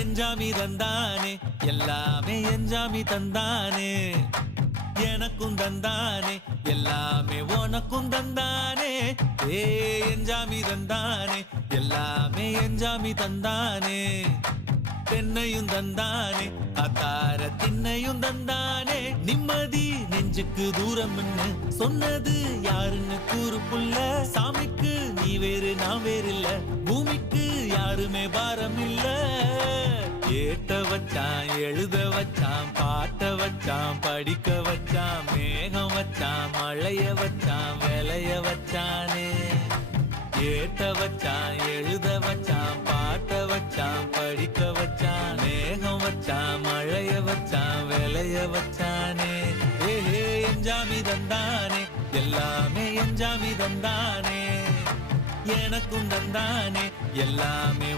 எஞ்சாமி தந்தானே எல்லாமே எஞ்சாமி தந்தானே எனக்கும் தந்தானே எல்லாமே உனக்கும் தந்தானே ஏ எஞ்சாமி தந்தானே எல்லாமே எஞ்சாமி தந்தானே தென்னையும் தந்தானே காத்தார திண்ணையும் தந்தானே நிம்மதி நெஞ்சுக்கு தூரம்னு சொன்னது யாருன்னு கூறு புள்ள சாமிக்கு நீ வேறு நான் வேறு இல்ல பூமிக்கு யாருமே பாரம் இல்ல ஏட்ட வச்சான் எழுத வச்சான் பாட்ட வச்சான் படிக்க வச்சான் மேகம் வச்சான் மழைய வச்சான் விளைய வச்சானே ஏட்ட வச்சான் எழுத வச்சான் பாட்ட வச்சான் படிக்க வச்சான் மேகம் வச்சான் மழைய வச்சான் விளைய வச்சானே ஏஹே எஞ்சாமி தந்தானே எல்லாமே எஞ்சாமி தந்தானே எனக்கும் தந்தானே எல்லாமே